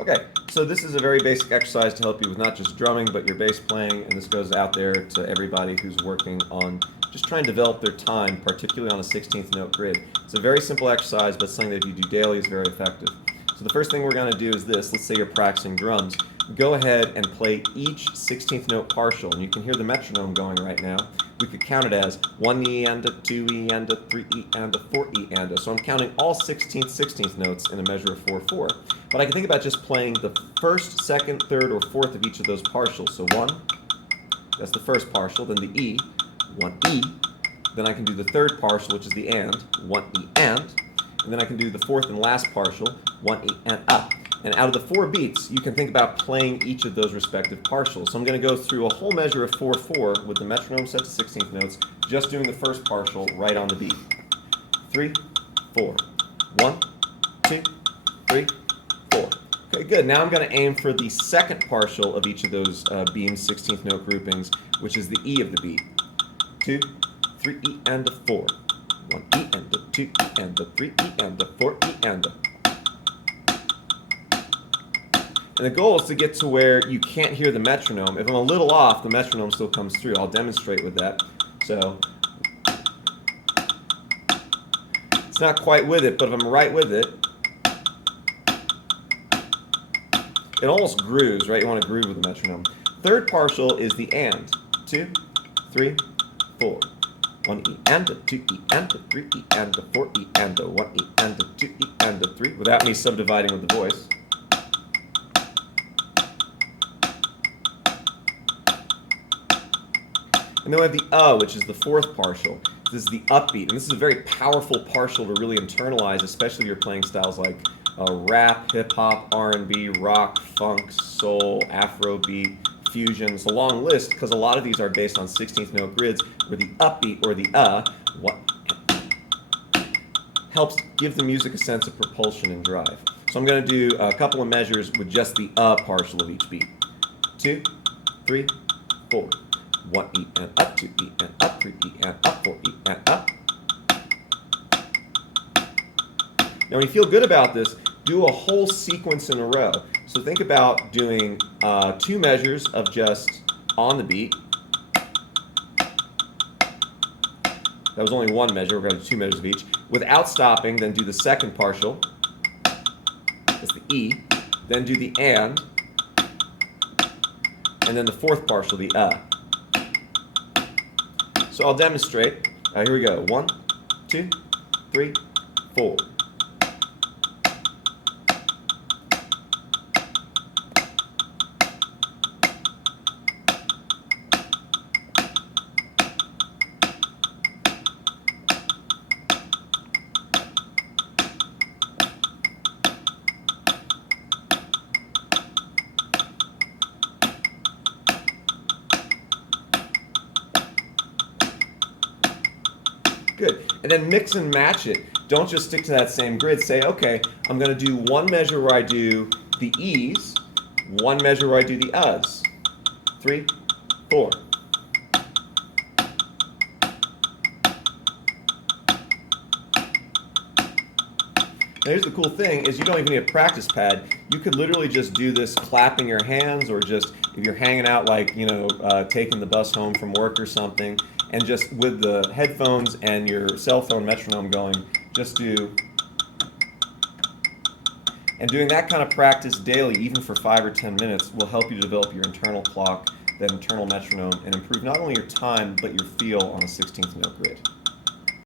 Okay, so this is a very basic exercise to help you with not just drumming, but your bass playing, and this goes out there to everybody who's working on just trying to develop their time, particularly on a 16th note grid. It's a very simple exercise, but something that if you do daily is very effective. So the first thing we're going to do is this. Let's say you're practicing drums. Go ahead and play each 16th note partial, and you can hear the metronome going right now. We could count it as 1 E and a 2 E and a 3 E and a 4 E and a. So I'm counting all 16th notes in a measure of 4/4. But I can think about just playing the first, second, third, or fourth of each of those partials. So 1, that's the first partial, then the E, 1 E. Then I can do the third partial, which is the and, 1 E and then I can do the fourth and last partial, 1 E and up. And out of the 4 beats, you can think about playing each of those respective partials. So I'm going to go through a whole measure of 4/4 with the metronome set to 16th notes, just doing the first partial right on the beat. 3, 4. 1, 2, 3, 4. Okay, good. Now I'm going to aim for the second partial of each of those beams, 16th note groupings, which is the E of the beat. 2, 3 E and a 4. 1 E and a 2 E and a 3 E and a 4 E and a. And the goal is to get to where you can't hear the metronome. If I'm a little off, the metronome still comes through. I'll demonstrate with that. So it's not quite with it, but if I'm right with it, it almost grooves, right? You want to groove with the metronome. Third partial is the and. 2, 3, 4. 1 E and a 2 E and a 3 E and a 4 E and a 1 E and a 2 E and a 3, without me subdividing with the voice. And then we have the which is the fourth partial. This is the upbeat, and this is a very powerful partial to really internalize, especially if you're playing styles like rap, hip-hop, R&B, rock, funk, soul, Afrobeat, fusion. It's a long list because a lot of these are based on 16th note grids where the upbeat or the helps give the music a sense of propulsion and drive. So I'm going to do a couple of measures with just the partial of each beat. 2, 3, 4. 1 E and up, 2 E and up, 3 E and up, 4 E and up. Now when you feel good about this, do a whole sequence in a row. So think about doing 2 measures of just on the beat. That was only 1 measure, we're going to do 2 measures of each. Without stopping, then do the second partial. That's the E. Then do the and then the fourth partial, the So I'll demonstrate. Here we go. 1, 2, 3, 4. Good. And then mix and match it. Don't just stick to that same grid. Say, okay, I'm going to do 1 measure where I do the E's, 1 measure where I do the U's. 3, 4. Now here's the cool thing is you don't even need a practice pad. You could literally just do this clapping your hands, or just if you're hanging out like, taking the bus home from work or something, and just with the headphones and your cell phone metronome going, just do. And doing that kind of practice daily, even for 5 or 10 minutes, will help you develop your internal clock, that internal metronome, and improve not only your time, but your feel on a 16th note grid.